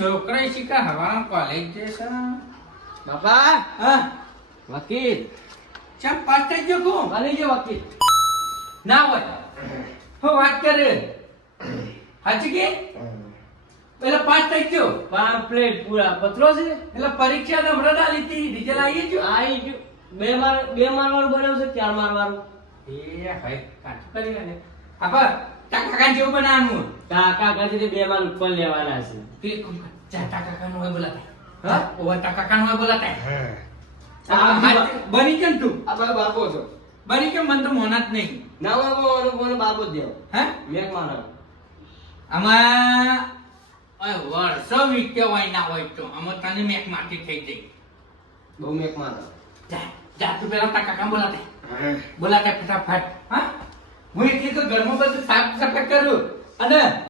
છોકરા શીખા હવા કોલેજ જશે બાપા હા. વકીલ. ચમ પાસ થઈ ગયો વકીલ. ના હોય. હું વાત કરે. હાચી કે? પેલા પાસ થઈ ગયો. પામ્પલેટ પૂરા. પત્રો છે? એટલે પરીક્ષા તો હમણાં જ આલી હતી. રિઝલ્ટ આવી ગયું આવી ગયું. બે માર બે મારવાનું બનાવ્યું છે ચાર મારવાનું. એ ભાઈ કાચું કરી લે આપા તા કાકા જેવું બનાવવાનું? કાકા કાકી બે માર ઉપર લેવાના છે. તે ચા તા કાકા નું હોય બોલાતા. હા? ઓવા તા કાકા નું હોય બોલાતા. બની કેમ તું? આ ભાઈ બાપો છો. બની કેમ? મને તો મોના જ નહીં. ના બાપો અનુભવ બાપો જ દેવો. હે? મેક મારો આમાં ઓય વર્ષો વીત્યો હોય ના હોય તો. આમાં તને મેક માટી થઈ જઈ બહુ મેક મારો. જા જા તું પેલા તા કાકા બોલાતે. બોલાતે ફટાફટ હા. હું એટલે તો ઘરમાં બધું